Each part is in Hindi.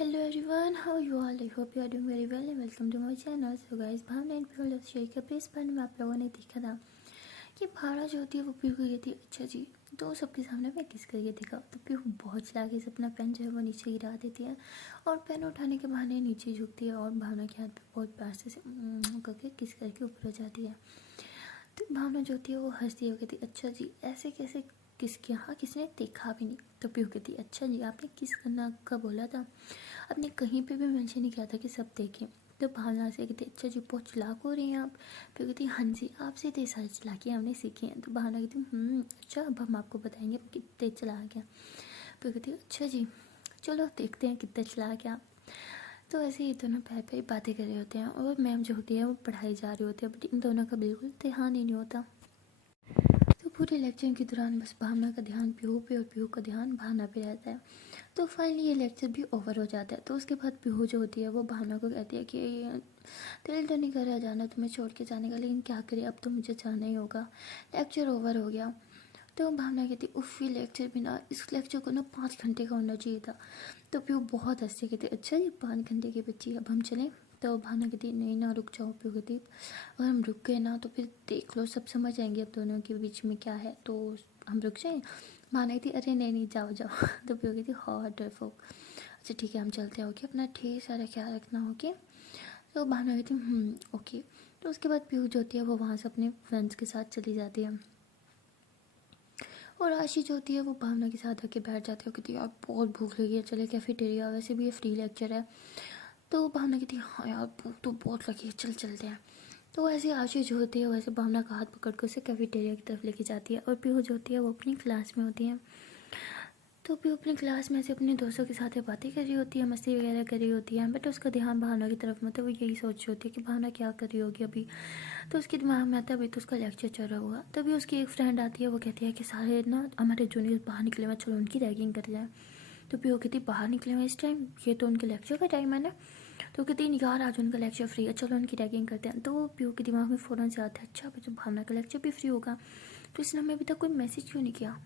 Hello everyone, how are you all? I hope you are doing very well and welcome to my channel. So guys, Bhavna and pure love story का प्रेस पार्ट में आप लोगों ने देखा था कि भावना जो होती है वो पीहू को कहती है अच्छा जी, तो सबके सामने मैं किस करके देखा तो पीहू बहुत चलाके से अपना पेन जो है वो नीचे गिरा देती है और पेन उठाने के बहाने नीचे झुकती है और भावना के हाथ पे बहुत प्यार से करके किस करके ऊपर आ जाती है। तो भावना जो होती है वो हंसती है, वो कहती है अच्छा जी ऐसे कैसे किसके यहाँ किसने देखा भी नहीं। तो पीहू कहती है अच्छा जी आपने किस करना का बोला था, आपने कहीं पे भी मेंशन नहीं किया था कि सब देखें। तो भावना से कहती अच्छा जी बहुत चालाक हो रही हैं आप। फिर कहती हाँ जी आपसे तो सारी चालाकियाँ हमने सीखी हैं। तो भावना कहती अच्छा अब हम आपको बताएंगे कितने चालाक हैं। फिर कहती अच्छा जी चलो देखते हैं कितने चालाक हैं आप। तो ऐसे ही दोनों पैर पे बातें कर रहे होते हैं और मैम जो होती है वो पढ़ाई जा रही होती है, बट इन दोनों का बिल्कुल ध्यान ही नहीं होता। तो पूरे लेक्चर के दौरान बस भावना का ध्यान पीहू पे और पीहू का ध्यान भावना पे रहता है। तो फाइनली ये लेक्चर भी ओवर हो जाता है। तो उसके बाद पीहू जो होती है वो भावना को कहती है कि दिल तो नहीं कर रहा जाना तुम्हें छोड़ के जाने का, लेकिन क्या करें अब तो मुझे जाना ही होगा, लेक्चर ओवर हो गया। तो भावना कहती उफ ये लेक्चर भी ना, इस लेक्चर को ना 5 घंटे का होना चाहिए था। तो पीहू बहुत हंसते कहते अच्छा ये 5 घंटे की बच्ची अब हम चलें। तो भावना कहती नहीं ना रुक जाओ। पीहू कहती अगर हम रुक गए ना तो फिर देख लो सब समझ आएंगे अब दोनों के बीच में क्या है, तो हम रुक जाएं। भावना कहती अरे नहीं नहीं जाओ जाओ। तो पीहू कहती हाँ डरपोक, अच्छा ठीक है हम चलते हैं ओके, अपना ढेर सारा ख्याल रखना ओके। तो भावना कहती ओके। तो उसके बाद पीहू जो होती है वो वहाँ से अपने फ्रेंड्स के साथ चली जाती है और आशी जो होती है वो भावना के साथ आके बैठ जाती है। कहती है यार बहुत भूख लगी है, चले कैफेटेरिया, वैसे भी ये फ्री लेक्चर है। तो भावना कहती है हाँ यार भूख तो बहुत लगी है, चल चलते हैं। तो वैसे आशी जो होती है वैसे भावना का हाथ पकड़ कर उसे कैफेटेरिया की तरफ लेके जाती है और पीहू जो होती है वो अपनी क्लास में होती है। तो पीहू अपनी क्लास में से अपने दोस्तों के साथ बातें कर रही होती है, मस्ती वगैरह कर रही होती है, बट उसका ध्यान भावना की तरफ मतलब वो यही सोच रही होती है कि भावना क्या कर रही होगी अभी। तो उसके दिमाग में आता है अभी तो उसका लेक्चर चल रहा होगा। तभी उसकी एक फ्रेंड आती है, वो कहती है कि सारे ना हमारे जूनियर बाहर निकले हुए, चलो उनकी रैगिंग कर जाए। तो पीहू कहती बाहर निकले हुए इस टाइम, ये तो उनके लेक्चर का टाइम है ना। तो कहती यार आज उनका लेक्चर फ्री है, चलो उनकी रैगिंग करते हैं। तो पीहू के दिमाग में फ़ौरन से आता है अच्छा तो भावना का लेक्चर भी फ्री होगा, तो इसने हमें अभी तक कोई मैसेज क्यों नहीं किया।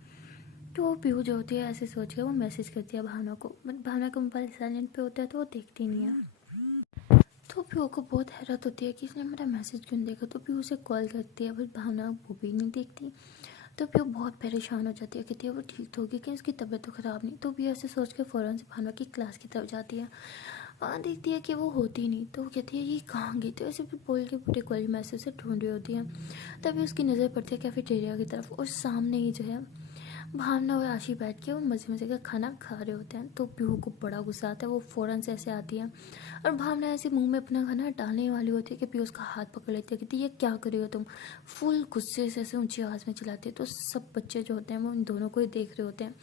तो पीहू जो होती है ऐसे सोच के वो मैसेज करती है भावना को, बट भावना का मोबाइल साइलेंट पे होता है तो वो देखती नहीं है। तो पीहू को बहुत हैरत होती है कि इसने मेरा मैसेज क्यों देखा। तो पीहू उसे कॉल करती है बट भावना वो भी नहीं देखती। तो पीहू बहुत परेशान हो जाती है, कहती है वो ठीक तो होगी कि उसकी तबीयत तो ख़राब नहीं। तो पीहू ऐसे सोच के फ़ौरन से भावना की क्लास की तरफ जाती है, वहाँ देखती है कि वो होती नहीं। तो वो कहती है ये कहाँ गई, तो ऐसे भी बोल के पूरे कॉलेज में ऐसे ढूंढ रही होती है। तभी उसकी नज़र पड़ती है कैफेटेरिया की तरफ और सामने ही जो है भावना और आशी बैठ के वो मज़े मज़े का खाना खा रहे होते हैं। तो पीहू को बड़ा गुस्सा आता है, वो फ़ौरन से ऐसे आती है और भावना ऐसे मुंह में अपना खाना डालने वाली होती है कि पीहू उसका हाथ पकड़ लेती है, कहती ये क्या कर रही हो तुम। फुल गुस्से से ऐसे ऊंची आवाज़ में चिल्लाती है। तो सब बच्चे जो होते हैं वो इन दोनों को ही देख रहे होते हैं।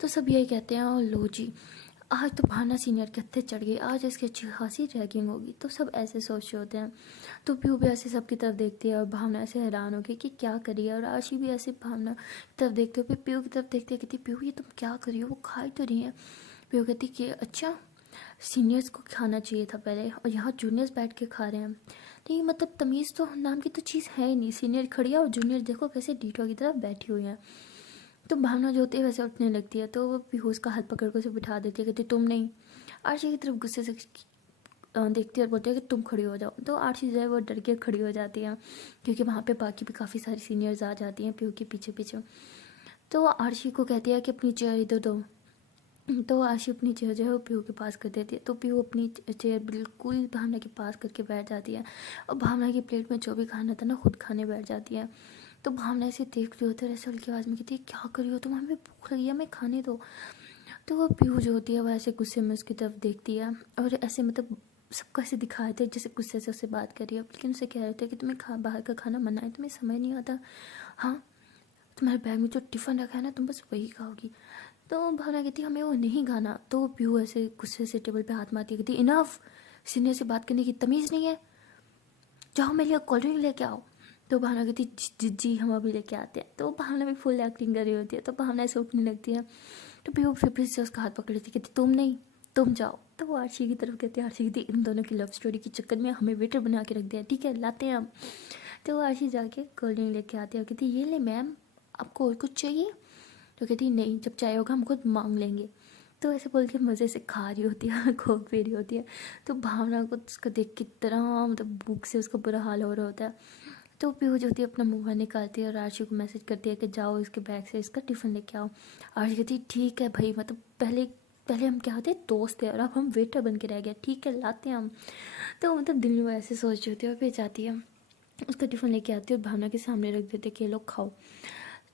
तो सब यही कहते हैं और लो जी आज तो भावना सीनियर के हत्थे चढ़ गई, आज इसकी अच्छी खासी रैगिंग होगी। तो सब ऐसे सोच रहे होते हैं। तो पीहू भी ऐसे सबकी तरफ देखती है और भावना ऐसे हैरान होगी कि क्या करी है, और आशी भी ऐसे भावना की तरफ देखते हुए पीहू की तरफ देखती है, कहती पीहू ये तुम क्या करी हो, वो खा ही तो रही है। पीहू कहती कि अच्छा सीनियर्स को खाना चाहिए था पहले और यहाँ जूनियर्स बैठ के खा रहे हैं, नहीं मतलब तमीज़ तो नाम की तो चीज़ है ही नहीं, सीनियर खड़ी है और जूनियर देखो कैसे डीटो की तरफ बैठी हुई है। तो भावना जो होती है वैसे उठने लगती है, तो वो पीहू उसका हाथ पकड़ कर उसे बिठा देती है, कहती तुम नहीं। आरशी की तरफ गुस्से से देखती है और बोलती है कि तुम खड़ी हो जाओ। तो आरशी जो है वो डर के खड़ी हो जाती है क्योंकि वहाँ पे बाकी भी काफ़ी सारी सीनियर्स आ जाती हैं पीहू के पीछे पीछे। तो आरशी को कहती है कि अपनी चेयर इधर दो। तो आरशी अपनी चेयर जो है वो पीहू के पास कर देती है। तो पीहू अपनी चेयर बिल्कुल भावना के पास करके बैठ जाती है और भावना की प्लेट में जो भी खाना था ना खुद खाने बैठ जाती है। तो भावना ऐसे देख रही होती है, ऐसे हल्की आवाज़ में कहती है क्या कर रही हो तुम, हमें भूख लगी है हमें खाने दो। तो वो पीहू जो होती है वो ऐसे गुस्से में उसकी तरफ देखती है और ऐसे मतलब सबको ऐसे दिखाए थे जैसे गुस्से से उससे बात कर रही है, लेकिन उसे कह रहे थे कि तुम्हें बाहर का खाना मना है, तुम्हें समझ नहीं आता। हाँ तुम्हारे बैग में जो टिफ़िन रखा है ना तुम बस वही खाओगी। तो भावना कहती हमें वो नहीं खाना। तो पीहू ऐसे गुस्से से टेबल पे हाथ मारती कहती इनफ, सीनियर से बात करने की तमीज़ नहीं है, जाओ मेरे लिए कोल्ड ड्रिंक लेके आओ। तो भावना कहती जी जी हम अभी लेके आते हैं। तो भावना भी फुल एक्टिंग कर रही होती है। तो भावना ऐसे उठने लगती है तो पीहू फिर से उसका हाथ पकड़ लेती कहती तुम नहीं तुम जाओ। तो वो आरशी की तरफ कहती है, आरशी कहती इन दोनों की लव स्टोरी के चक्कर में हमें वेटर बना के रख दिया, ठीक है लाते हैं हम। तो वो आरशी जाके कोल्ड ड्रिंक लेके आती है, कहती ये ले मैम आपको और कुछ चाहिए। तो कहती नहीं जब चाहे होगा हम खुद मांग लेंगे। तो ऐसे बोल के मज़े से खा रही होती है, खूब पी रही होती है। तो भावना को उसका देख के इतना मतलब भूख से उसका बुरा हाल हो रहा होता है। तो पीयूष होती है अपना मोबाइल निकालती है और आरशी को मैसेज करती है कि जाओ इसके बैग से इसका टिफ़िन लेके आओ। आरशी कहती है ठीक है भाई, मतलब पहले पहले हम क्या होते दोस्त थे और अब हम वेटर बन के रह गए, ठीक है लाते हैं हम। तो मतलब दिल में ऐसे सोच रही होती है और फिर जाती है, उसका टिफ़िन लेके आती है और भावना के सामने रख देते कि ये लोग खाओ।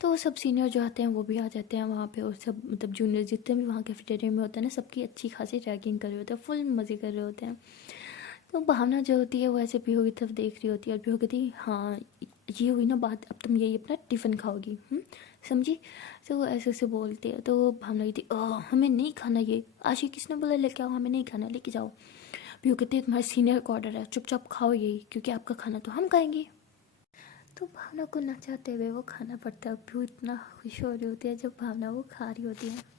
तो सब सीनियर जो आते हैं वो भी आ जाते हैं वहाँ पे, और सब मतलब जूनियर जितने भी वहाँ कैफेटेरिया में होते हैं ना, सबकी अच्छी खासी रैगिंग कर रहे होते हैं, फुल मज़े कर रहे होते हैं। तो भावना जो होती है वो ऐसे पीहू की तरफ देख रही होती है और पीहू कहती है हाँ ये हुई ना बात, अब तुम यही अपना टिफ़िन खाओगी, समझी। तो वो ऐसे ऐसे बोलती है। तो भावना कहती हमें नहीं खाना ये, आशी किसने बोला लेके आओ, हमें नहीं खाना, लेके जाओ। पीहू कहती है तुम्हारे सीनियर का ऑर्डर है, चुपचाप खाओ यही, क्योंकि आपका खाना तो हम खाएंगे। तो भावना को ना चाहते हुए वो खाना पड़ता है। पीहू इतना खुश हो रही होती है जब भावना वो खा रही होती है।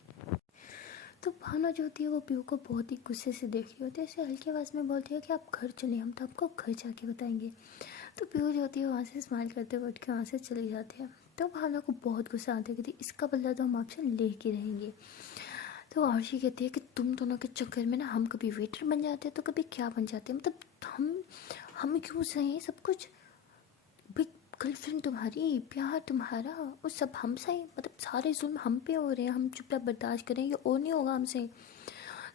तो भावना जो होती है वो पीहू को बहुत ही गुस्से से देख रही होती है, ऐसे हल्की आवाज़ में बोलती है कि आप घर चले, हम तो आपको घर जाके बताएंगे। तो पीहू जो होती है वहाँ से स्माइल करते हुए उठ के वहाँ से चली जाती है। तो भावना को बहुत गुस्सा आता है कि इसका बदला तो हम आपसे ले के रहेंगे। तो आरशी कहती है कि तुम दोनों के चक्कर में ना हम कभी वेटर बन जाते हैं तो कभी क्या बन जाते हैं, मतलब हम क्यों सही सब कुछ, भाई गर्लफ्रेंड तुम्हारी, प्यार तुम्हारा, वो सब हम सही, मतलब सारे जुल्म हम पे हो रहे हैं, हम चुपचाप बर्दाश्त करें, ये और नहीं होगा हमसे।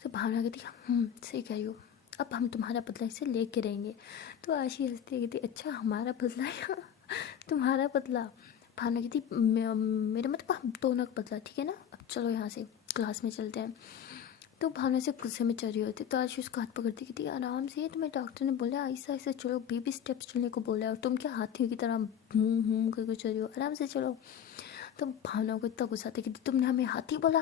तो भावना कहती है सही कह रही हो, अब हम तुम्हारा बदला इससे लेके रहेंगे। तो आशी हंसती है, कहती अच्छा हमारा बदला या तुम्हारा बदला। भावना कहती मेरा मतलब हम दोनों का बदला, ठीक है ना, अब चलो यहाँ से क्लास में चलते हैं। तो भावना से गुस्से में चल रही होती तो आशी उसका हाथ पकड़ती कहती आराम से, तुम्हें डॉक्टर ने बोला ऐसा ऐसा चलो, बेबी स्टेप्स चलने को बोला है और तुम क्या हाथियों की तरह करके चल रही हो, आराम से चलो। तो भावना को इतना गुस्सा था कि तुमने हमें हाथी बोला।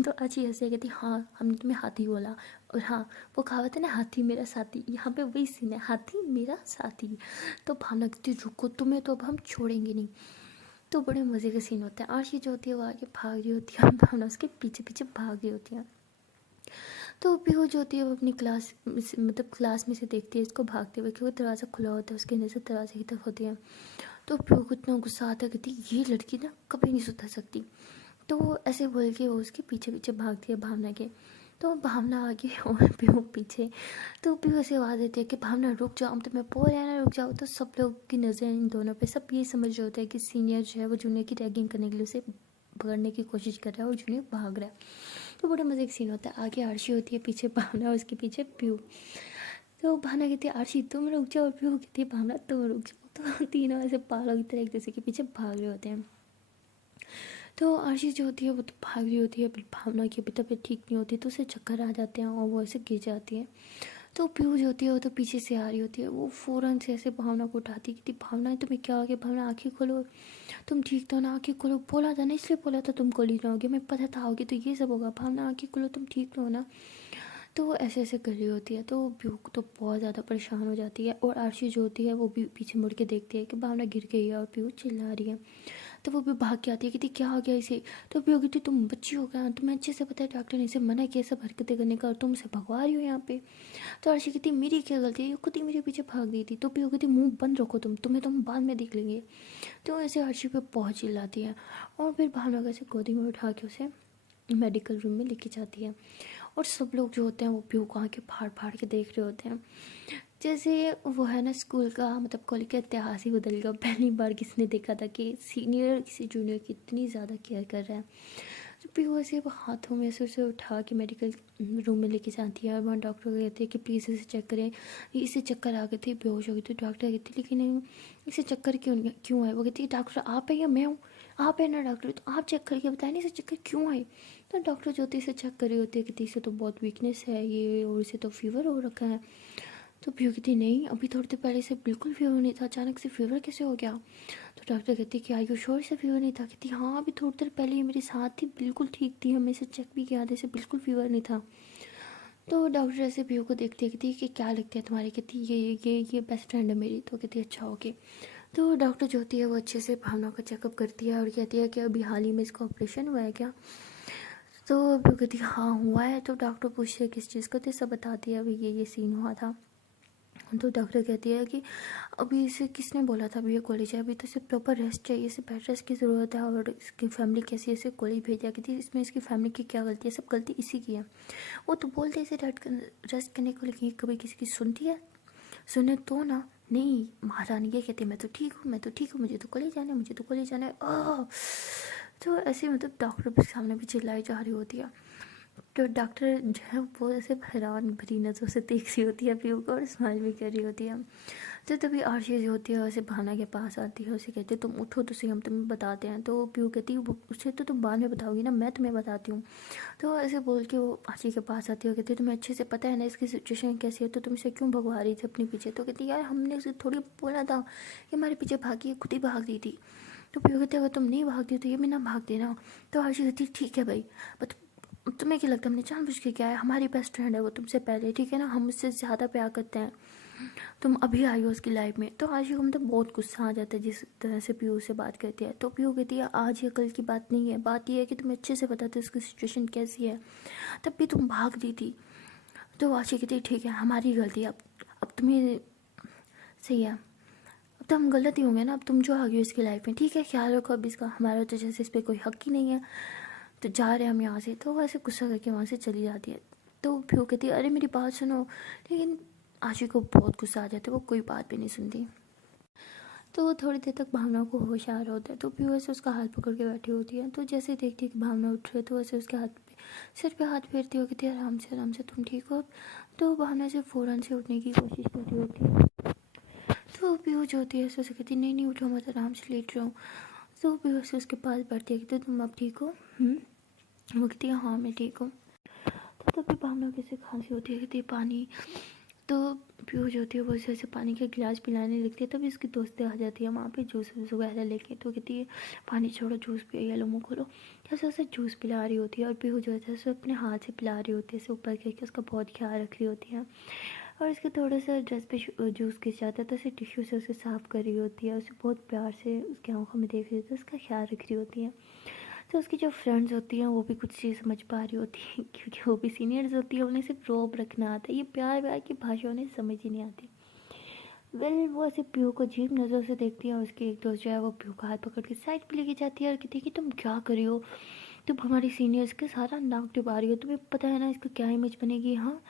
तो आजी ऐसे कहती हाँ हमने तुम्हें हाथी बोला, और हाँ वो कहावत है ना हाथी मेरा साथी, यहाँ पे वही सीन है, हाथी मेरा साथी। तो भावना कहती रुको, तुम्हें तो अब हम छोड़ेंगे नहीं। तो बड़े मज़े का सीन होता है। आरशी जो होती है वो आगे भाग रही होती है और भावना उसके पीछे पीछे भाग रही होती है। तो पीहू जो होती है वो अपनी क्लास मतलब क्लास में से देखती है इसको भागते हुए, क्योंकि दरवाज़ा खुला होता है, उसकी नज़र दरवाजे की तरफ होती है। तो पीहू को इतना गुस्सा आता है, कहती ये लड़की ना कभी नहीं सुधर सकती। तो ऐसे बोल के वो उसके पीछे पीछे भागती है भावना के। तो भावना आगे और पीहू पीछे। तो पीहू ऐसे आवाज़ देती है कि भावना रुक जाओ, हम तुम्हें बोल रहे हैं ना रुक जाओ। तो सब लोग की नज़र इन दोनों पे, सब ये समझ रहे होते हैं कि सीनियर जो है वो जूनियर की रैगिंग करने के लिए उसे पकड़ने की कोशिश कर रहा है और जूनियर भाग रहा है। तो बड़ा मज़े का सीन होता है। आगे आरशी होती है, पीछे भावना, उसके पीछे पीहू। तो भावना कहती है आरशी तुम रुक जाओ, और पीहू कहती है भावना तुम रुक जाओ। तो तीनों ऐसे पागलों की तरह एक दूसरे के पीछे भाग रहे होते हैं। तो आरशी जो होती है वो तो भाग रही होती है, भावना की अभी तबीयत ठीक नहीं होती तो उसे चक्कर आ जाते हैं और वो ऐसे गिर जाती है। तो पीहू जो होती है वो तो पीछे से आ रही होती है, वो फ़ौरन से ऐसे भावना को उठाती है कि भावना तुम्हें क्या हो गया, भावना आँखें खोलो, तुम ठीक तो ना, आँखें खोलो, बोला था ना इसलिए बोला था तुम गोली रहोगे, मैं पता था आओगे तो ये सब होगा, भावना आँखें खोलो तुम ठीक तो हो ना। तो वो ऐसे ऐसे कर रही होती है। तो पीहू तो बहुत ज़्यादा परेशान हो जाती है और आरशी जो होती है वो भी पीछे मुड़ के देखती है कि भावना गिर गई है और पीहू चिल्ला रही है। तो वो भी भाग के आती है, कहती क्या हो गया इसे। तो पीहू कहती तुम बच्ची हो गया, तुम्हें अच्छे से पता है डॉक्टर ने इसे मना किया सब हरकतें करने का और तुम उसे भगवा रही हो यहाँ पे। तो आरशी कहती मेरी क्या गलती है, ये खुद ही मेरे पीछे भाग गई थी। तो पीहू कहती मुंह बंद रखो तुम्हें तो हम बाद में देख लेंगे। तो ऐसे आरशी पे बहुत चिल्लाती है और फिर भावना को ऐसे गोदी में उठा के उसे मेडिकल रूम में लेके जाती है। और सब लोग जो होते हैं वो पीहू को आके फाड़ फाड़ के देख रहे होते हैं, जैसे वो है ना स्कूल का मतलब कॉलेज का इतिहास ही बदल गया। पहली बार किसने देखा था कि सीनियर किसी जूनियर की इतनी ज़्यादा केयर कर रहा है। तो पीहू ऐसे वो हाथों में से उसे उठा के मेडिकल रूम में लेके जाती है और वहाँ डॉक्टर कहते हैं कि प्लीज़ इसे चेक करें, इसे चक्कर आ गए थे, बेहोश हो गई थी। डॉक्टर कहती लेकिन नहीं, इसे चक्कर क्यों है। वो कहती है डॉक्टर आप है या मैं हूँ, आप है ना डॉक्टर, तो आप चेक करके बताए ना इसे चक्कर क्यों आए। तो डॉक्टर जो होती है इसे चेक कर रही होती है कि इसे तो बहुत वीकनेस है ये, और इसे तो फीवर हो रखा है। तो पीहू कहती नहीं अभी थोड़ी देर पहले से बिल्कुल फीवर नहीं था, अचानक से फीवर कैसे हो गया। तो डॉक्टर कहती कि आयु श्योर से फीवर नहीं था। कहती हाँ अभी थोड़ी देर पहले ये मेरे साथ थी, बिल्कुल ठीक थी, हमें इसे चेक भी किया था, इसे बिल्कुल फीवर नहीं था। तो डॉक्टर ऐसे पीहू को देखती है, कहती कि क्या लगता है तुम्हारी। कहती ये बेस्ट फ्रेंड है मेरी। तो कहती अच्छा ओके। तो डॉक्टर जो होती है वो अच्छे से भावना का चेकअप करती है और कहती है कि अभी हाल ही में इसका ऑपरेशन हुआ है क्या। तो पीहू कहती हाँ हुआ है। तो डॉक्टर पूछती है किस चीज़ का, तो सब बताती है अभी ये सीन हुआ था। तो डॉक्टर कहती है कि अभी इसे किसने बोला था अभी ये कॉलेज है, अभी तो इसे प्रॉपर रेस्ट चाहिए, इसे बेड रेस्ट की ज़रूरत है, और इसकी फैमिली कैसी है, इसे कॉलेज भेजा की थी, इसमें इसकी फैमिली की क्या गलती है, सब गलती इसी की है। वो तो बोलते इसे रेस्ट करने को, लेकिन कभी किसी की सुनती है? सुने तो ना। नहीं, महारानी ये कहती है मैं तो ठीक हूँ, मैं तो ठीक हूँ, मुझे तो कॉलेज जाना है, मुझे तो कॉलेज जाना है। तो ऐसे मतलब डॉक्टर के सामने भी चिल्लाई जा रही होती है। तो डॉक्टर जो है वो ऐसे हैरान भरी नज़रों से देख रही होती है पीयू को, और स्माइल भी कर रही होती है। तो तभी आरशी जो होती है वैसे भावना के पास आती है, उसे कहती है तुम उठो तो सही, हम तुम्हें बताते हैं। तो पीयू कहती है उसे तो तुम बाद में बताओगी ना, मैं तुम्हें बताती हूँ। तो ऐसे बोल के वो आरशी के पास आती है, कहती है तुम्हें अच्छे से पता है ना इसकी सिचुएशन कैसी है, तो तुम इसे क्यों भगवा रही थी अपने पीछे? तो कहती है यार हमने उसे थोड़ी बोला था कि हमारे पीछे भागी, खुद ही भाग रही थी। तो पीयू कहते अगर तुम नहीं भागती तो ये भी ना भाग देना। तो आरशी कहती ठीक है भाई, बट तुम्हें क्या लगता है हमने जानबूझ के क्या है, हमारी बेस्ट फ्रेंड है वो तुमसे पहले, ठीक है ना, हम उससे ज़्यादा प्यार करते हैं, तुम अभी आई हो उसकी लाइफ में। तो आशी को मतलब बहुत गुस्सा आ जाता है जिस तरह से पीयू से बात करती है। तो पीयू कहती है आज या कल की बात नहीं है, बात यह है कि तुम्हें अच्छे से पता था उसकी सिचुएशन कैसी है, तब भी तुम भाग दी थी। तो आशी कहती है ठीक है हमारी गलती है, अब तुम्हें सही है, अब तो हम गलत ही होंगे ना, अब तुम जो आ गई हो इसकी लाइफ में, ठीक है ख्याल रखो अब इसका, हमारा तो जैसे इस पर कोई हक ही नहीं है, तो जा रहे हैं हम यहाँ से। तो वो ऐसे गुस्सा करके वहाँ से चली जाती है। तो फिर वो कहती है अरे मेरी बात सुनो, लेकिन आशी को बहुत गुस्सा आ जाता है, वो कोई बात भी नहीं सुनती। तो वो थोड़ी देर तक भावना को होश आ रहा होता है, तो फिर वैसे उसका हाथ पकड़ के बैठी होती है। तो जैसे ही देखती है कि भावना उठ रही है, तो वैसे उसके हाथ पे सिर पे हाथ फेरती होती है, आराम से तुम ठीक हो। तो भावना से फ़ौरन से उठने की कोशिश कर रही होती है। तो पीहू जो होती है ऐसे कहती है नहीं उठो, मैं तो आराम से लेट रहा हूँ। तो पीहू से उसके पास बैठती है कि तुम अब ठीक हो? वो कहती है हाँ मैं ठीक हूँ। तो तभी भावना कैसे खांसी होती है, कहती है पानी। तो पीहू जो होती है वो ऐसे पानी का गिलास पिलाने लगती है, तभी उसकी दोस्तें आ जाती है वहाँ पे जूस वगैरह लेके। तो कहती है पानी छोड़ो, जूस पियो, ये लो मुँह खोलो। जैसे उसे जूस पिला रही होती है, और पीहू जो है उसे अपने हाथ से पिला रही होती है, ऐसे ऊपर करके उसका बहुत ख्याल रख रही होती है। और इसके थोड़ा सा ड्रेस पे जूस गिर जाता है, तो उसे टिश्यू से उसे साफ़ कर रही होती है, उसे बहुत प्यार से उसकी आंखों में देख रही होती है, उसका ख्याल रख रही होती है। तो उसकी जो फ्रेंड्स होती हैं वो भी कुछ चीज़ समझ पा रही होती हैं, क्योंकि वो भी सीनियर्स होती है, उन्हें सिर्फ रोब रखना आता है, ये प्यार व्यार की भाषा उन्हें समझ ही नहीं आती। वो ऐसे पीहू को अजीब नज़र से देखती है, और उसकी एक दोस्त जो है वो पीहू का हाथ पकड़ के साइड पे लेके जाती है और कहती है कि तुम क्या कर रही हो, तुम हमारी सीनियर्स के सारा नाक टिपा रही हो, तुम्हें पता है ना इसका क्या इमेज बनेगी। हाँ,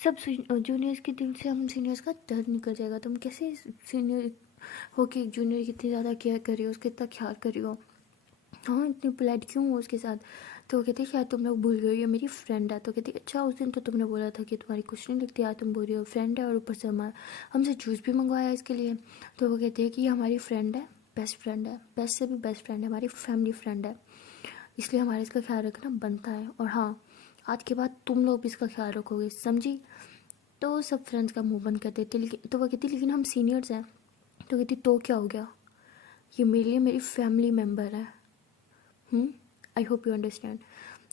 सब जूनियर्स के दिल से हम सीनियर्स का डर निकल जाएगा, तुम कैसे सीनियर हो कि एक जूनियर की इतनी ज़्यादा केयर कर रही हो, उसका इतना ख्याल कर रही हो, हाँ इतनी पोलाइट क्यों हो उसके साथ। तो कहती शायद तुम लोग भूल गए हो ये मेरी फ्रेंड है। तो कहती अच्छा उस दिन तो तुमने बोला था कि तुम्हारी कुछ नहीं लगती, आज तुम बोल रही हो फ्रेंड है, और ऊपर से हमारा हमसे जूस भी मंगवाया इसके लिए। तो वो कहती है कि ये हमारी फ्रेंड है, बेस्ट फ्रेंड है, बेस्ट से भी बेस्ट फ्रेंड है, हमारी फैमिली फ्रेंड है, इसलिए हमारे इसका ख्याल रखना बनता है, और हाँ आज के बाद तुम लोग भी इसका ख्याल रखोगे, समझी। तो सब फ्रेंड्स का मुंह बंद कर देते, लेकिन तो वो कहती लेकिन हम सीनियर्स हैं। तो कहती तो क्या हो गया, ये मेरे लिए मेरी फैमिली मेम्बर है। I hope you understand.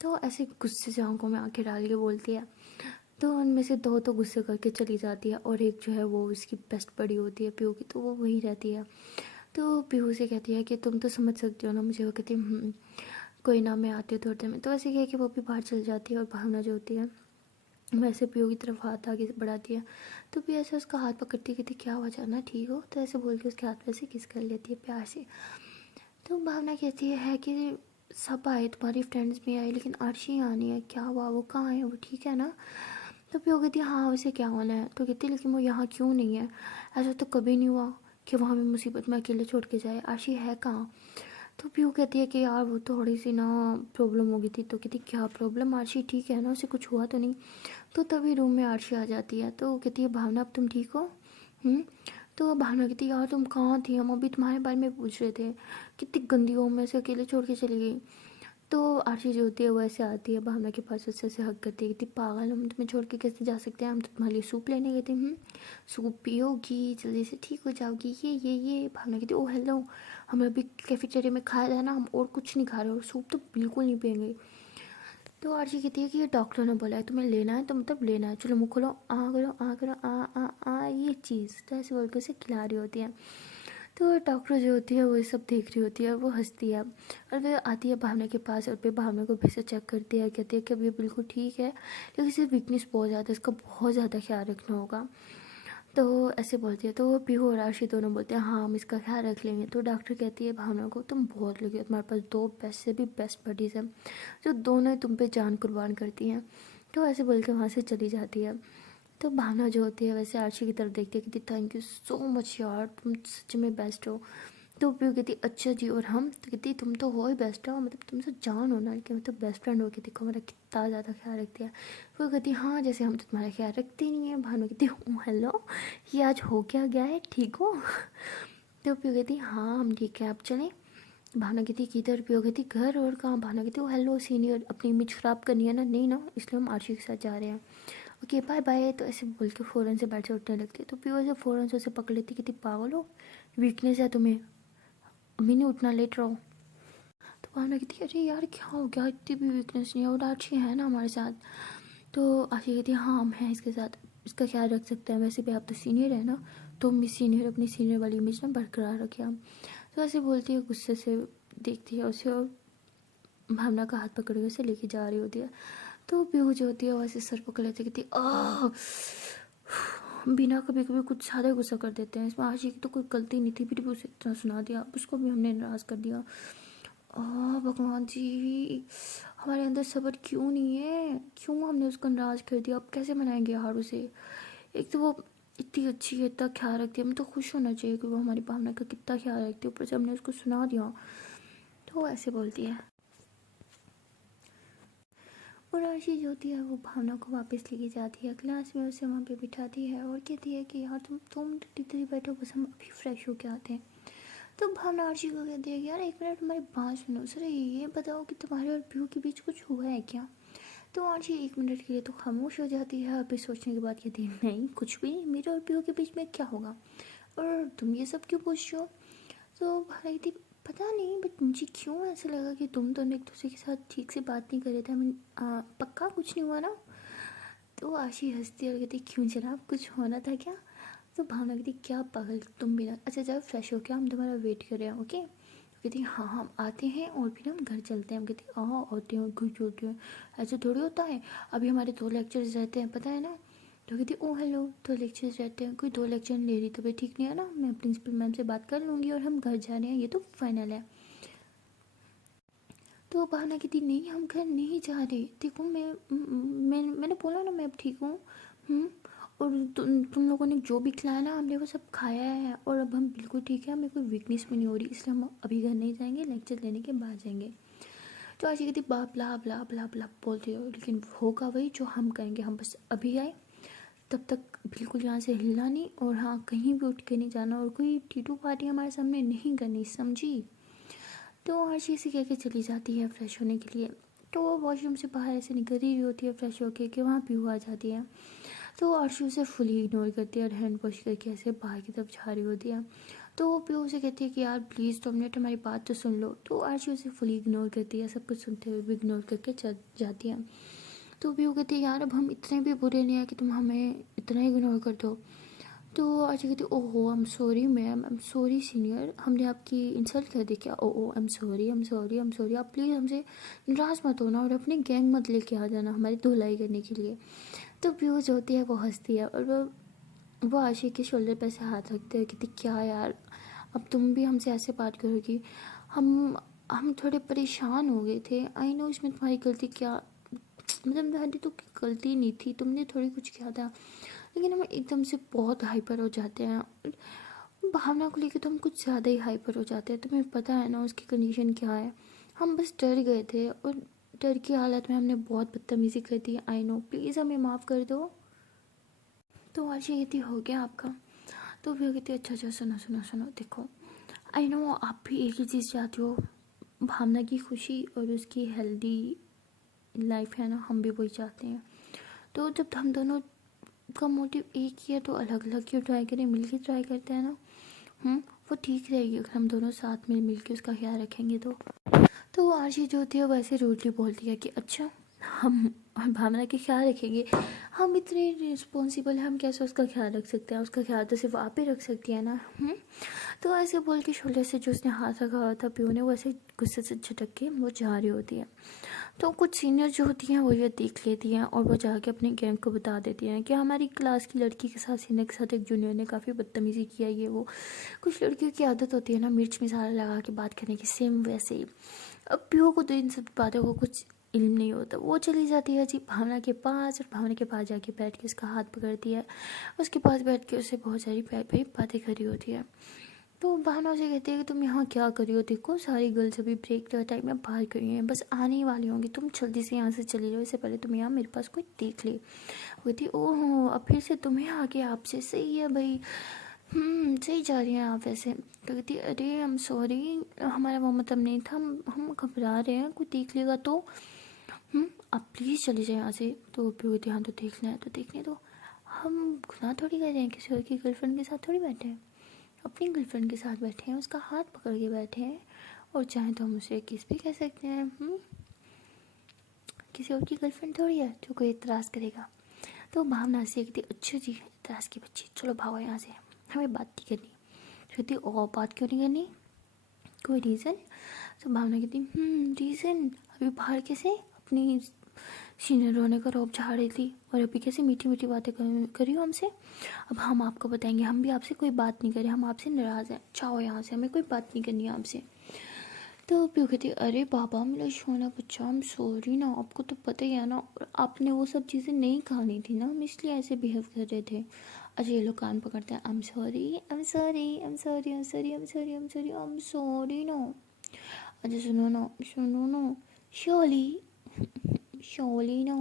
तो ऐसे गुस्से से आंखों में आंखें डाल के बोलती है। तो उनमें से दो तो गुस्से करके चली जाती है, और एक जो है वो उसकी बेस्ट बड़ी होती है पीहू की, तो वो वही रहती है। तो पीहू से कहती है कि तुम तो समझ सकती हो ना मुझे। वो कहती है कोई ना मैं आती हूँ थोड़ी देर में। तो ऐसे कह के वो भी बाहर चल जाती है, और भावना जो होती है वैसे पीहू की तरफ हाथ आगे बढ़ाती है। तो भी ऐसे उसका हाथ पकड़ती कहती क्या हुआ जाना ठीक हो, तो ऐसे बोल के उसके हाथ पे से किस कर लेती है प्यार से। तो भावना कहती है कि सब आए, तुम्हारी फ्रेंड्स भी आए, लेकिन अर्शी आनी है, क्या हुआ, वो कहाँ है, वो ठीक है ना। तो फिर वो कहती है हाँ उसे क्या होना है। तो कहती है लेकिन वो यहाँ क्यों नहीं है, ऐसा तो कभी नहीं हुआ कि वहाँ भी मुसीबत में अकेले छोड़ के जाए, अर्शी है कहाँ। तो पीहू कहती है कि यार वो थोड़ी सी ना प्रॉब्लम हो गई थी। तो कहती क्या प्रॉब्लम, आरशी ठीक है ना, उसे कुछ हुआ तो नहीं। तो तभी रूम में आरशी आ जाती है। तो कहती है भावना अब तुम ठीक हो। हम्म। तो भावना कहती यार तुम कहाँ थी, हम अभी तुम्हारे बारे में पूछ रहे थे, कितनी गंदी हो, मैं से अकेले छोड़ के चली गई। तो आरशी जो होती है वो ऐसे आती है भावना के पास, उससे ऐसे हक करती है, कहती पागल हम तुम्हें छोड़ के कैसे जा सकते हैं, हम तो तुम्हारे लिए सूप लेने गए थे। सूप पियोगी जल्दी से ठीक हो जाओगी, ये भावना कहती ओ हेलो, हमें अभी कैफेटेरिया में खाया था ना, हम और कुछ नहीं खा रहे, और सूप तो बिल्कुल नहीं पियेंगे। तो आरजी कहती है कि ये डॉक्टर ने बोला है तुम्हें लेना है, तो मतलब लेना है, चलो मुँह खोलो, आ करो आ करो आ ये चीज़, तो ऐसे बोल के उसे खिला रही होती है। तो डॉक्टर जो होती है वो सब देख रही होती है, वो हंसती है, और वह आती है भावना के पास, और फिर भावना को फिर से चेक करती है, कहती है कि अब ये बिल्कुल ठीक है, लेकिन इसे वीकनेस बहुत ज़्यादा है, इसका बहुत ज़्यादा ख्याल रखना होगा। तो ऐसे बोलती है, तो पीहू और आशी दोनों बोलते हैं हाँ हम इसका ख्याल रख लेंगे। तो डॉक्टर कहती है भावना को, तुम बहुत लगी हो, तुम्हारे पास दो बेस्ट से भी बेस्ट बडीज़ हैं जो दोनों ही तुम पे जान कुर्बान करती हैं। तो ऐसे बोल के वहाँ से चली जाती है। तो भावना जो होती है वैसे आशी की तरफ देखती है, कहती थैंक यू सो मच यार, तुम सच में बेस्ट हो। तो पीहू कहती अच्छा जी और हम, तो कहती तुम तो हो ही बेस्ट हो, मतलब तुम तो जान हो ना कि मतलब बेस्ट फ्रेंड हो के देखो मेरा कितना ज़्यादा ख्याल रखती है। वो कहती हाँ जैसे हम तो तुम्हारा ख्याल रखते नहीं है। भानु कहती हूँ हेलो, ये आज हो क्या गया है, ठीक हो? तो पीहू कहती हाँ हम ठीक है, आप चलें? भावना कहती किधर? पीहू कहती घर, और कहाँ? भावना कहती ओ हेलो सीनियर, अपनी इमेज ख़राब करनी है ना? नहीं ना, इसलिए हम आरशी के साथ जा रहे हैं, ओके बाय बाय। तो ऐसे बोल के फ़ौरन से बेड से उठने लगती है। तो पीहू ऐसे फ़ौरन से उसे पकड़ लेती, कहती पागल हो, वीकनेस है तुम्हें, अभी नहीं उठना, लेट रहो। तो भावना कहती अरे यार क्या हो गया, इतनी भी वीकनेस नहीं है, और आशी है ना हमारे साथ। तो आशी कहती है हाँ हम हैं इसके साथ, इसका ख्याल रख सकते हैं, वैसे भी आप तो सीनियर है ना, तो हम इस सीनियर अपनी सीनियर वाली इमेज ना बरकरार रखें हम। तो ऐसे बोलती है, गुस्से से देखती है उसे, और भावना का हाथ पकड़ के उसे लेके जा रही होती है। तो पीहू जो होती है वैसे सर पकड़ लेती है, कहती आह, बिना कभी कभी कुछ ज़्यादा गुस्सा कर देते हैं, इसमें आशी की तो कोई गलती नहीं थी, फिर भी उसे इतना सुना दिया, उसको भी हमने नाराज़ कर दिया। भगवान जी, हमारे अंदर सब्र क्यों नहीं है, क्यों हमने उसको नाराज़ कर दिया, अब कैसे मनाएंगे यार उसे? एक तो वो इतनी अच्छी है, इतना ख्याल रखती है, हमें तो खुश होना चाहिए कि वो हमारी भावना का कितना ख्याल रखती है, ऊपर से हमने उसको सुना दिया। तो ऐसे बोलती है, और आशीष जो होती है वो भावना को वापस लेके जाती है क्लास में, उसे वहाँ पे बिठाती है और कहती है कि यार तुम इधर ही बैठो, बस हम अभी फ्रेश होके आते हैं। तो भावना आशी को कहती है कि यार एक मिनट हमारी बात सुनो, सर ये बताओ कि तुम्हारे और पीहू के बीच कुछ हुआ है क्या? तो आशी एक मिनट के लिए तो खामोश हो जाती है, फिर सोचने के बाद कहती है नहीं कुछ भी नहीं, मेरे और पीहू के बीच में क्या होगा, और तुम ये सब क्यों पूछ रहे हो? तो भाई थी पता नहीं, बट मुझे क्यों ऐसा लगा कि तुम दोनों एक दूसरे के साथ ठीक से बात नहीं कर रहे थे, पक्का कुछ नहीं हुआ ना? तो आशी हंसती और कहती क्यों जनाब, कुछ होना था क्या? तो भावना कहती क्या पागल तुम भी ना, अच्छा जब फ्रेश हो क्या, हम तुम्हारा वेट कर रहे हैं, ओके? तो कहती हाँ हम आते हैं और फिर हम घर चलते हैं। हम कहती हाँ आते हैं, घर चलते हैं, ऐसे थोड़ी होता है, अभी हमारे 2 लेक्चर्स रहते हैं पता है ना? तो कहती ओ हेलो, 2 लेक्चर्स रहते हैं, कोई 2 लेक्चर नहीं ले रही, तबीयत ठीक नहीं है ना, मैं प्रिंसिपल मैम से बात कर लूँगी और हम घर जा रहे हैं, ये तो फाइनल है। तो भावना कहती नहीं हम घर नहीं जा रहे, देखो मैंने बोला ना मैं अब ठीक हूँ। और तुम लोगों ने जो भी खिलाया ना हमने वो सब खाया है, और अब हम बिल्कुल ठीक है, हमें कोई वीकनेस भी नहीं हो रही, इसलिए हम अभी घर नहीं जाएंगे, लेक्चर लेने के बाद जाएंगे। तो आशी कहती बा ब्ला ब्ला ब्ला ब्ला बोलती हो, लेकिन होगा वही जो हम कहेंगे, हम बस अभी आए, तब तक बिल्कुल यहाँ से हिलना नहीं, और हाँ कहीं भी उठ के नहीं जाना, और कोई टीटू पार्टी हमारे सामने नहीं करनी, समझी? तो आशी से कह के चली जाती है फ्रेश होने के लिए। तो वो वॉशरूम से बाहर ऐसे निकल रही होती है फ्रेश होके कि वहाँ पीहू आ जाती है। तो आशी उसे फुली इग्नोर करती है और हैंड वॉश करके ऐसे बाहर की तरफ जा रही होती है। तो वो पीहू से कहती है कि यार प्लीज़ 2 मिनट हमारी बात तो सुन लो। तो आशी उसे फुली इग्नोर करती है, सब कुछ सुनते हुए भी इग्नोर करके चल जाती है। तो पीहू कहती है यार अब हम इतने भी बुरे नहीं है कि तुम हमें इतना इग्नोर कर दो। तो आशी कहती ओहो I am sorry ma'am, I am sorry senior, हमने आपकी इंसल्ट कर दी क्या? Oh I am sorry, I am sorry, I am sorry, आप प्लीज़ हमसे नाराज़ मत होना, और अपनी गैंग मत लेके आ जाना हमारी धुलाई करने के लिए। तो पीयू जो होती है वो हंसती है, और वो आशी के शोल्डर पर से हाथ रखते हैं, कहती क्या यार अब तुम भी हमसे ऐसे बात करोगी, हम हम थोड़े परेशान हो गए थे, आई नो इसमें तुम्हारी गलती क्या, मतलब तुम्हारी तो गलती नहीं थी, तुमने थोड़ी कुछ किया था, लेकिन हम एकदम से बहुत हाइपर हो जाते हैं, भावना को लेकर तो हम कुछ ज़्यादा ही हाइपर हो जाते हैं, तुम्हें पता है ना उसकी कंडीशन क्या है, हम बस डर गए थे, और डर की हालत में हमने बहुत बदतमीज़ी कर दी, आई नो प्लीज़ हमें माफ़ कर दो। तो आज ये कहती हो गया आपका? तो फिर कहती अच्छा अच्छा सुनो सुनो सुनो, देखो आई नो आप भी एक ही चीज़ चाहती हो, भावना की खुशी और उसकी हेल्दी लाइफ है ना, हम भी वही चाहते हैं। तो जब हम दोनों का मोटिव एक ही है तो अलग अलग क्यों ट्राई करें, मिल के ट्राई करते हैं ना। वो ठीक रहेगी अगर हम दोनों साथ में मिल के उसका ख्याल रखेंगे तो। वो आरजी जो होती है वैसे रूडली बोलती है कि अच्छा हम और भावना के ख्याल रखेंगे। हम इतने रिस्पॉन्सिबल हैं, हम कैसे उसका ख्याल रख सकते हैं? उसका ख्याल तो सिर्फ आप ही रख सकती है ना। तो ऐसे बोल के शोल्डर से जो उसने हाथ रखा हुआ था पीहू ने, वो ऐसे गुस्से से झटक के वो जा रही होती है। तो कुछ सीनियर जो होती हैं वो ये देख लेती हैं और वो जाके अपने गैंग को बता देती हैं कि हमारी क्लास की लड़की के साथ सीनियर के साथ एक जूनियर ने काफ़ी बदतमीज़ी किया, ये वो। कुछ लड़कियों की आदत होती है ना मिर्च मसाला लगा के बात करने की, सेम वैसे ही। अब पीहू को तो इन सब बातों को कुछ इल्म नहीं होता। वो चली जाती है जी भावना के पास, और भावना के पास जाके बैठ के उसका हाथ पकड़ती है। उसके पास बैठ के उससे बहुत सारी प्यारी प्यारी बातें करी होती है। तो भावना उसे कहती है कि तुम यहाँ क्या कर रही हो? देखो सारी गर्ल्स अभी ब्रेक टाइम में बाहर गई हैं, बस आने ही वाली होंगी, तुम जल्दी से यहाँ से चली जाओ, इससे पहले तुम यहाँ मेरे पास कोई देख ले। वो कहती ओह अब फिर से तुम्हें आगे आपसे, सही है भाई, सही जा रही हैं आप वैसे। तो कहती अरे आई एम सॉरी, हमारा वो मतलब नहीं था, हम घबरा रहे हैं, कोई देख लेगा तो। आप प्लीज़ चले जाए यहाँ से। तो फिर कहती हाँ तो देखना है तो देखने दो, हम गुनाह थोड़ी कर रहे हैं, किसी और की गर्लफ्रेंड के साथ थोड़ी बैठे हैं, अपनी गर्लफ्रेंड के साथ बैठे हैं, उसका हाथ पकड़ के बैठे हैं, और चाहे तो हम उसे किस भी कह सकते हैं। किसी और की गर्लफ्रेंड थोड़ी है जो कोई इतराज़ करेगा। तो भावना से कहती अच्छा जी इतराज़ की बच्ची, चलो भागो यहाँ से, हमें बात नहीं करनी। कहती और बात क्यों नहीं करनी, कोई रीज़न? तो भावना कहती रीज़न, अभी बाहर कैसे अपनी सीनियर होने का रौब झाड़ रही थी, और अभी कैसे मीठी मीठी बातें करी हो हमसे। अब हम आपको बताएंगे, हम भी आपसे कोई बात नहीं करें, हम आपसे नाराज़ हैं, जाओ यहाँ से, हमें कोई बात नहीं करनी है आपसे। तो प्यू कहती अरे बाबा मेरा सोना बच्चा, हम सॉरी ना, आपको तो पता ही है ना, और आपने वो सब चीज़ें नहीं खानी थी ना, हम इसलिए ऐसे बिहेव कर रहे थे। अच्छा ये लोग कान पकड़ते हैं, आई am sorry I am sorry I am sorry I am sorry I am sorry I am sorry I am sorry ना। अच्छा सुनो ना, शोली शोली ना।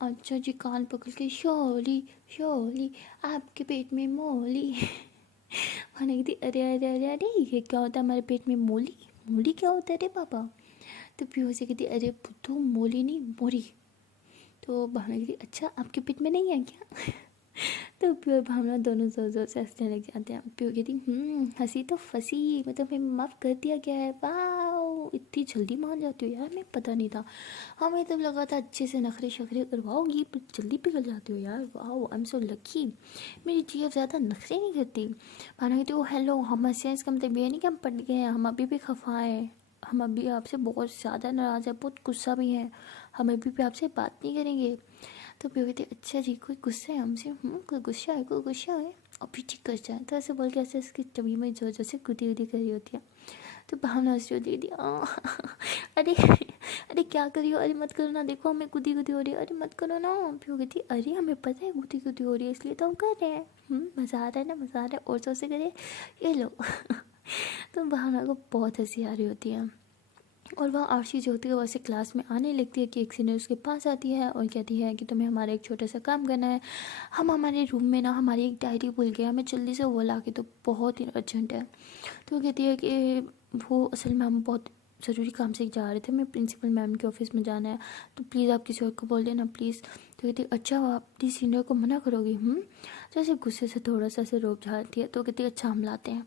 अच्छा जी कान पकड़ के शोली शोली, आपके पेट में मोली। मैंने कही थी अरे अरे अरे अरे ये क्या होता है हमारे पेट में, मोली? मोली क्या होता है रे पापा? तो पीहू से कहती अरे बुद्धू मोली नहीं मोरी। तो भावना कहती अच्छा आपके पेट में नहीं है क्या? तो पीहू और भावना दोनों जोर जोर से हंसने लग जाते हैं। पीहू कहती हंसी तो फंसी, मतलब हमें माफ़ कर दिया गया है, वाह इतनी जल्दी मान जाती हो यार, हमें पता नहीं था, हमें तब लगा था अच्छे से नखरे शखरे करवाओगी पर जल्दी पिघल जाती हो यार, वाह आई एम सो लकी, मेरी जीएफ ज़्यादा नखरे नहीं करती। भावना कहती ओ हेलो, हम हंसे हैं इसका मतलब ये नहीं कि हम पट गए हैं, हम अभी भी खफा हैं, हम अभी आपसे बहुत ज़्यादा नाराज़ है, बहुत गुस्सा भी है, हम अभी भी आपसे बात नहीं करेंगे। तो पीहू कहती अच्छा जी कोई गुस्सा है हमसे? कोई गुस्सा है, कोई गुस्सा है, अभी ठीक कर जाए। तो ऐसे बोल के ऐसे इसकी तभी में जोर जोर से गुदी गुदी करी होती है। तो भावना हंस रही होती है अरे अरे क्या करी हो, अरे मत करो ना, देखो हमें गुदी गुदी हो रही है, अरे मत करो ना। पीहू कहती अरे हमें पता है गुदी गुदी हो रही है इसलिए तो हम कर रहे हैं, मज़ा आ रहा है ना, मज़ा आ रहा है, और जोर से करे, ये लो। तो भावना को बहुत हंसी आ रही होती है, और वह आरशी जो होती है वैसे क्लास में आने लगती है कि एक सीनियर उसके पास आती है और कहती है कि तुम्हें हमारा एक छोटा सा काम करना है, हम हमारे रूम में ना हमारी एक डायरी भूल गए, हमें जल्दी से वो ला के तो बहुत ही अर्जेंट है। तो वो कहती है कि वो असल में हम बहुत ज़रूरी काम से जा रहे थे, मैं प्रिंसिपल मैम के ऑफिस में जाना है, तो प्लीज़ आप किसी और को बोल देना प्लीज़। तो कहती अच्छा आप अपनी सीनियर को मना करोगी? तो ऐसे गुस्से से थोड़ा सा ऐसे रोक जाती है। तो कहती अच्छा हम लाते हैं।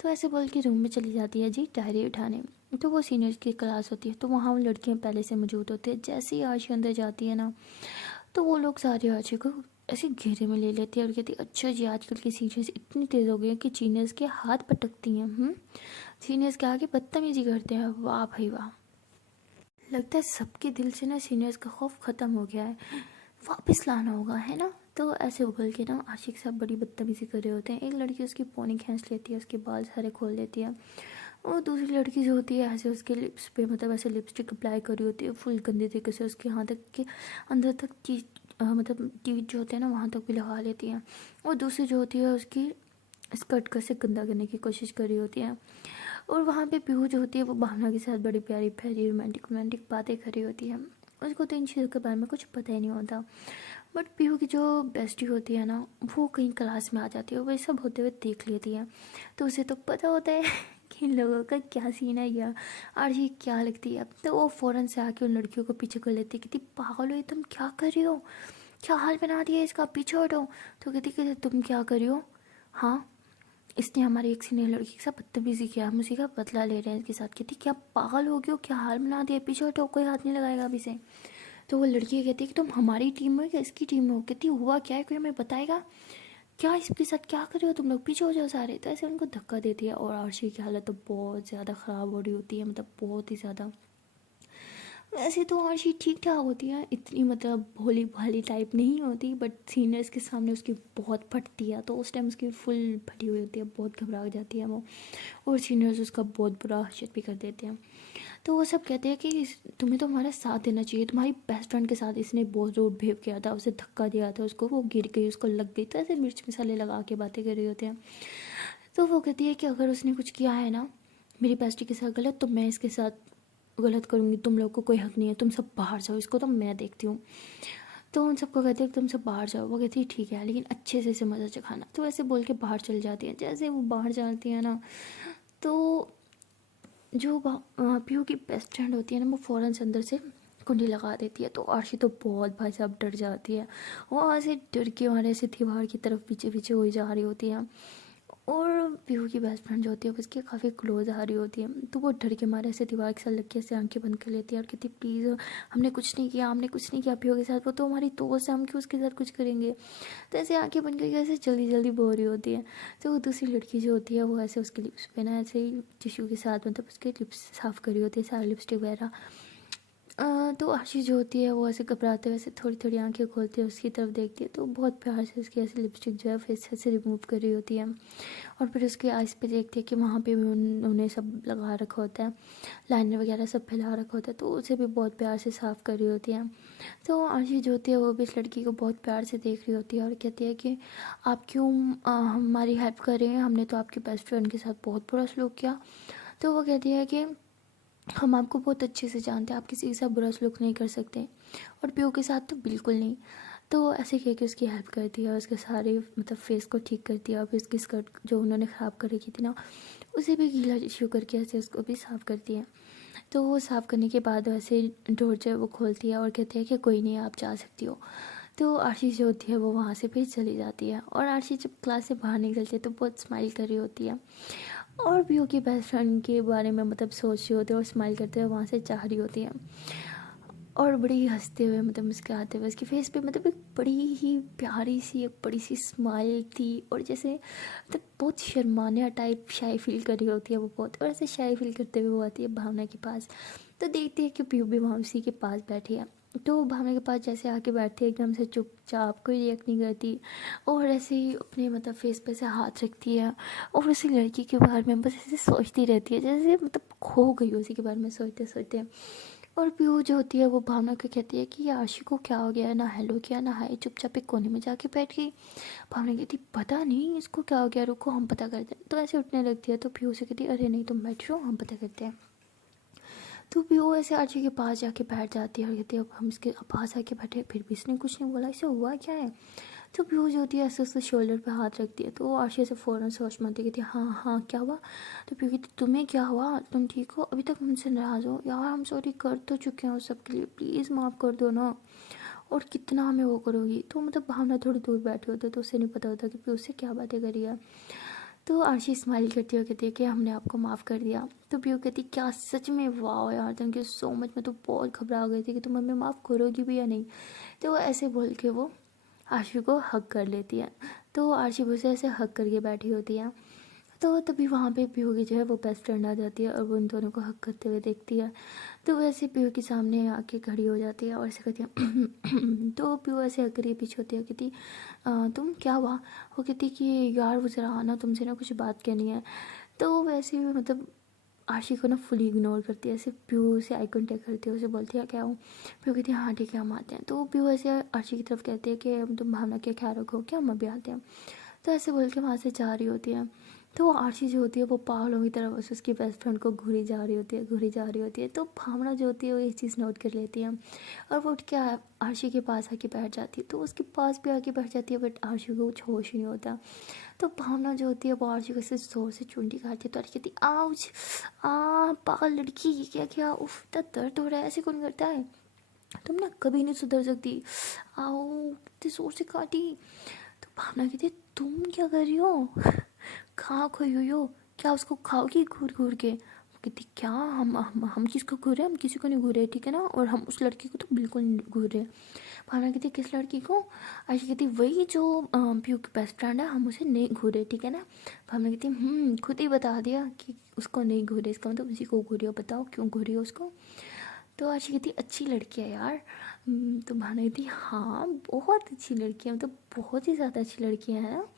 तो ऐसे बोल के रूम में चली जाती है जी डायरी उठाने। तो वो सीनियर्स की क्लास होती है, तो वहाँ वो लड़कियाँ पहले से मौजूद होती है। जैसे ही आरशी अंदर जाती है ना, तो वो लोग सारे आरशी को ऐसे घेरे में ले लेती है और कहती है अच्छा जी आजकल की सीनियर्स इतनी तेज़ हो गई हैं कि सीनियर्स के हाथ पटकती हैं, सीनियर्स के आगे बदतमीजी करते हैं, वाह भाई वाह। लगता है सबके दिल से ना सीनियर्स का खौफ ख़त्म हो गया है, वापस लाना होगा है ना। तो ऐसे उगल के ना आशिक साहब बड़ी बदतमीजी कर रहे होते हैं। एक लड़की उसकी पोनी खींच लेती है, उसके बाल सारे खोल देती है, और दूसरी लड़की जो होती है ऐसे उसके लिप्स पे मतलब ऐसे लिपस्टिक अप्लाई करी होती है फुल गंदे तरीके से, उसके यहाँ तक के अंदर तक चीज मतलब टीथ जो होते हैं ना वहाँ तक भी लगा लेती हैं, और दूसरी जो होती है उसकी स्कर्ट का से गंदा करने की कोशिश कर रही होती है। और वहाँ पे पीहू जो होती है वो भावना के साथ बड़ी प्यारी प्यारी रोमांटिक रोमांटिक बातें कर रही होती है, उसको तो इन चीज़ों के बारे में कुछ पता ही नहीं होता। बट पीहू की जो बेस्टी होती है ना वो कहीं क्लास में आ जाती है, वो ये सब होते हुए देख लेती है, तो उसे तो पता होता है कि इन लोगों का क्या सीन है या आरजी क्या लगती है। तो वो फ़ौरन से आके उन लड़कियों को पीछे कर लेती है, कहती पागल हो ये, तुम क्या कर रही हो, क्या हाल बना दिया इसका, पीछे हटो। तो कहती कि तुम क्या कर रही हो, हाँ इसने हमारी एक सीनियर लड़की के साथ बदतमीजी किया, हम उसी का बदला ले रहे हैं इसके साथ। कहती क्या पागल हो गए हो, क्या हाल बना दिया, पीछे हटो, कोई हाथ नहीं लगाएगा अभी से। तो वो लड़की कहती है कि तुम हमारी टीम में हो क्या इसकी टीम में हो। कहती हुआ क्या है, कोई हमें बताएगा क्या, इसके साथ क्या कर रहे हो तुम लोग, पीछे हो जाओ सारे। तो ऐसे उनको धक्का देती है और आरशी की हालत तो बहुत ज़्यादा ख़राब हो रही होती है, मतलब बहुत ही ज़्यादा। वैसे तो आरशी ठीक ठाक होती है, इतनी मतलब भोली भाली टाइप नहीं होती, बट सीनियर्स के सामने उसकी बहुत फटती है, तो उस टाइम उसकी फुल फटी हुई होती है, बहुत घबरा जाती है वो। और सीनियर्स उसका बहुत बुरा हर्षित भी कर देते हैं। तो वो सब कहते हैं कि तुम्हें तो हमारा साथ देना चाहिए, तुम्हारी बेस्ट फ्रेंड के साथ इसने बहुत रूड बिहेव किया था, उसे धक्का दिया था उसको, वो गिर गई, उसको लग गई। तो ऐसे मिर्च मसाले लगा के बातें कर रहे होते हैं। तो वो कहती है कि अगर उसने कुछ किया है ना मेरी बेस्टी के साथ गलत, तो मैं इसके साथ गलत करूँगी, तुम लोग को कोई हक नहीं है, तुम सब बाहर जाओ, इसको तो मैं देखती हूँ। तो उन सबको कहते हैं कि तुम सब बाहर जाओ। वो कहती है ठीक है, लेकिन अच्छे से इसे मज़ा चखाना। तो ऐसे बोल के बाहर चल जाती हैं। जैसे वो बाहर जाती है ना, तो जो पीयू की बेस्ट फ्रेंड होती है ना, वो फ़ौरन से अंदर से कुंडी लगा देती है। तो आरशी तो बहुत भाई साहब डर जाती है, वो वहाँ से डर के मारे से दीवार की तरफ पीछे पीछे हुई जा रही होती है। और पीहू की बेस्ट फ्रेंड जो होती है वो उसके काफ़ी क्लोज आ रही होती है, तो वो डर के मारे ऐसे दीवार के साथ लग के ऐसे आंखें बंद कर लेती है और कहती प्लीज़ हमने कुछ नहीं किया, हमने कुछ नहीं किया पीहू के साथ, वो तो हमारी दोस्त है, हम क्यों उसके साथ कुछ करेंगे। तो ऐसे आंखें बंद करके ऐसे जल्दी जल्दी बोल रही होती है। तो वो दूसरी लड़की जो होती है वो ऐसे उसके लिप्स पे ना ऐसे ही टिश्यू के साथ मतलब उसके लिप्स साफ़ कर रही होती है, सारे लिपस्टिक वगैरह। तो आशीष जो होती है वो ऐसे घबराते हुए ऐसे थोड़ी थोड़ी आंखें खोलती है, उसकी तरफ देखती है, तो बहुत प्यार से उसकी ऐसे लिपस्टिक जो है फेस से रिमूव कर रही होती है। और फिर उसके आइज़ पे देखती है कि वहाँ पे भी उन्होंने सब लगा रखा होता है, लाइनर वगैरह सब फैला रखा होता है, तो उसे भी बहुत प्यार से साफ़ कर रही होती है। तो आशीष जो होती है वो भी इस लड़की को बहुत प्यार से देख रही होती है और कहती है कि आप क्यों हमारी हेल्प कर रहे हैं, हमने तो आपकी बेस्ट फ्रेंड के साथ बहुत बुरा सलूक किया। तो वो कहती है कि हम आपको बहुत अच्छे से जानते हैं, आप किसी के साथ बुरा सलूक नहीं कर सकते, और पीयू के साथ तो बिल्कुल नहीं। तो ऐसे कह के उसकी हेल्प करती है, उसके सारे मतलब फेस को ठीक करती है, और फिर उसकी स्कर्ट जो उन्होंने ख़राब कर रखी थी ना उसे भी गीला टिश्यू करके ऐसे उसको भी साफ़ करती है। तो वो साफ़ करने के बाद वैसे डोर जो है वो खोलती है और कहती है कि कोई नहीं आप जा सकती हो। तो आशीष जो होती है वो वहाँ से फिर चली जाती है, और आशीष जब क्लास से बाहर निकलती है तो बहुत स्माइल कर रही होती है, और भी की बेस्ट फ्रेंड के बारे में मतलब सोच रही होती है और स्माइल करते हुए वहाँ से जा रही होती है, और बड़ी हंसते हुए मतलब मुस्कुराते हुए उसके फेस पे मतलब एक बड़ी ही प्यारी सी एक बड़ी सी स्माइल थी, और जैसे मतलब बहुत शर्माने टाइप शाय फील कर रही होती है वो बहुत, और ऐसे शाय फील करते हुए वो आती है भावना के पास। तो देखती है कि पीयू भी वहाँ उसी के पास बैठी है। तो भावना के पास जैसे आके बैठती है एकदम से चुपचाप, कोई रिएक्ट नहीं करती, और ऐसे ही अपने मतलब फेस पे से हाथ रखती है, और उसी लड़की के बारे में बस ऐसे सोचती रहती है, जैसे मतलब खो गई उसी के बारे में सोचते सोचते। और पीहू जो होती है वो भावना को कहती है कि ये आशी को क्या हो गया है, ना हेलो किया ना हाय, चुपचाप एक कोने में जाके बैठ गई। भावना कहती पता नहीं इसको क्या हो गया, रुको हम पता करते हैं। तो ऐसे उठने लगती है, तो पीहू से कहती अरे नहीं तुम बैठ जाओ हम पता करते हैं। तो पीहू ऐसे आशी के पास जाके बैठ जाती है और कहती है अब हम इसके पास आके बैठे, फिर भी इसने कुछ नहीं बोला, इसे हुआ क्या है। तो पीहू जो होती है ऐसे उसके शोल्डर पे हाथ रखती है, तो वो आशी से फ़ौरन सोच मारती है, कहती है हाँ हाँ क्या हुआ। तो पीहू कहती तुम्हें क्या हुआ, तुम ठीक हो, अभी तक हमसे नाराज़ हो यार, हम सॉरी कर तो चुके हैं उस सब के लिए, प्लीज़ माफ़ कर दो ना, और कितना हमें वो करोगी। तो मतलब भावना थोड़ी दूर बैठी होती है, तो उसे नहीं पता होता कि पीहू से क्या बातें करी है। तो आरशी स्माइल करती हुए कहती है कि हमने आपको माफ़ कर दिया। तो पीयू कहती क्या सच में, वाह यार थैंक यू सो मच, मैं तो बहुत घबरा गई थी कि तुम हमें माफ़ करोगी भी या नहीं। तो ऐसे बोल के वो आरशी को हग कर लेती है, तो आरशी उसे ऐसे हग करके बैठी होती है। तो तभी वहाँ पे पीहू की जो है वो बेस्ट फ्रेंड आ जाती है, और वो उन दोनों को हक करते हुए देखती है। तो वैसे पीहू के सामने आके खड़ी हो जाती है और ऐसे कहती है तो पीहू ऐसे हक करके पीछे होती है, कहती तुम क्या हुआ। वो कहती कि यार वो ज़रा आना तुमसे ना कुछ बात कहनी है। तो वैसे भी मतलब आशी को ना फुली इग्नोर करती है, सिर्फ पीहू से आई कॉन्टेक्ट करती है, उसे बोलती है क्या हूँ। पीहू कहती है हाँ ठीक है हम आते हैं। तो पीहू ऐसे आशी की तरफ कहती है कि तुम भावना के ख्याल रखो, क्या हम अभी आते हैं। तो ऐसे बोल के वहाँ से जा रही होती है। तो वो आरशी जो होती है वो पागलों की तरह बस उसकी बेस्ट फ्रेंड को घूरी जा रही होती है, घूरी जा रही होती है। तो भावना जो होती है वो एक चीज़ नोट कर लेती है, और वो उठ के आरशी के पास आके बैठ जाती है। तो उसके पास भी आके बैठ जाती है, बट आरशी को कुछ होश ही नहीं होता। तो भावना जो होती है वो आरशी को ऐसे जोर से चुंडी काटती है, तो आरशी कहती आउच, पागल लड़की ये क्या किया, उफ इतना दर्द हो रहा है, ऐसे कौन करता है, तुम ना कभी नहीं सुधर सकती, आओ इतनी जोर से काटी। तो भावना कहती है तुम क्या कर रही हो कहाँ खोई हुई हो, क्या उसको खाओगी घूर घूर के? कहती क्या, हम किसको घूरे, हम किसी को नहीं घूरे, ठीक है ना, और हम उस लड़की को तो बिल्कुल नहीं घूरे। भावना कहती किस लड़की को? आयशा कहती वही जो पीयू की बेस्ट फ्रेंड है, हम उसे नहीं घूरे, ठीक है ना। भावना कहती खुद ही बता दिया कि उसको नहीं घूरे, इसका मतलब उसी को घूरी हो, बताओ क्यों घूरी हो उसको? तो आयशा कहती अच्छी लड़की है यार। तो भावना कहती हाँ बहुत अच्छी लड़की है, मतलब बहुत ही ज़्यादा अच्छी लड़की है ना।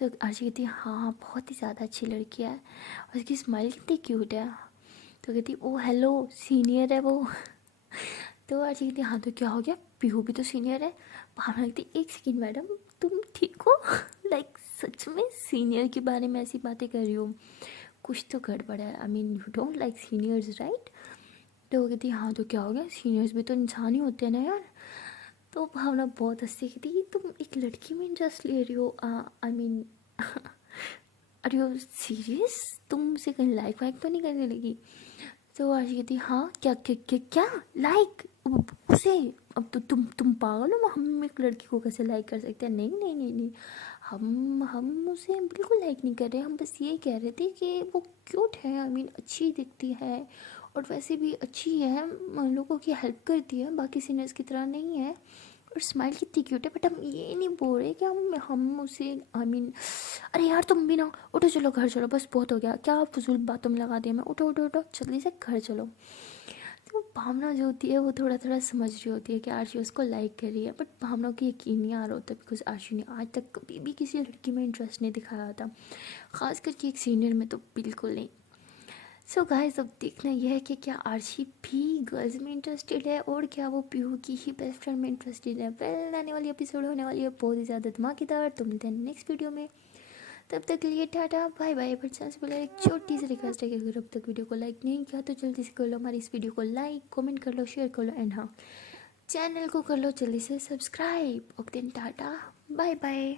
तो आयशा कहती हाँ बहुत ही ज़्यादा अच्छी लड़की है, और उसकी स्माइल कितनी क्यूट है। तो कहती ओ हेलो सीनियर है वो। तो आयशा कहती हाँ तो क्या हो गया, पीहू भी तो सीनियर है। भावना कहती एक सेकेंड मैडम, तुम ठीक हो? लाइक सच में सीनियर के बारे में ऐसी बातें कर रही हो, कुछ तो गड़बड़ है। I mean you don't like seniors right? तो वो कहती हाँ तो क्या हो गया, सीनियर्स भी तो इंसान ही होते हैं ना यार। तो भावना बहुत हंसती कहती तुम एक लड़की में इंटरेस्ट ले रही हो, I mean are you serious, तुम उसे कहीं लाइक वाइक तो नहीं करने लगी? तो आशी कहती हाँ क्या क्या क्या, क्या लाइक उसे? अब तो तुम पागल हो, हम एक लड़की को कैसे लाइक कर सकते हैं? नहीं नहीं नहीं नहीं, हम उसे बिल्कुल लाइक नहीं कर रहे, हम बस ये कह रहे थे कि वो क्यूट है, आई मीन अच्छी दिखती है, और वैसे भी अच्छी है, लोगों की हेल्प करती है, बाकी सीनियर्स की तरह नहीं है, और स्माइल कितनी क्यूट है। बट हम ये नहीं बोल रहे कि हम उसे आई मीन अरे यार तुम भी ना, उठो चलो घर चलो, बस बहुत हो गया, क्या फजूल बातों में लगा दिया मैं, उठो उठो उठो जल्दी से घर चलो। तो भावना जो होती है वो थोड़ा थोड़ा समझ रही होती है कि आरशी उसको लाइक कर रही है, बट भावना को यकीन नहीं आ रहा होता, बिकॉज आरशी ने आज तक कभी भी किसी लड़की में इंटरेस्ट नहीं दिखाया था, खास करके एक सीनियर में तो बिल्कुल नहीं। सो गाइस अब देखना यह है कि क्या आरशी भी गर्ल्स में इंटरेस्टेड है, और क्या वो पीहू की ही बेस्ट फ्रेंड में इंटरेस्टेड है। वेल आने वाली एपिसोड होने वाली है बहुत ही ज़्यादा धमाकेदार, तो मिलते हैं नेक्स्ट वीडियो में, तब तक के लिए टाटा बाय बाय। बट सबसे पहले एक छोटी सी रिक्वेस्ट है कि अगर अब तक वीडियो को लाइक नहीं किया तो जल्दी से कर लो हमारी इस वीडियो को लाइक, कमेंट कर लो, शेयर कर लो, एंड हाँ चैनल को कर लो जल्दी से subscribe. Okay tata bye bye.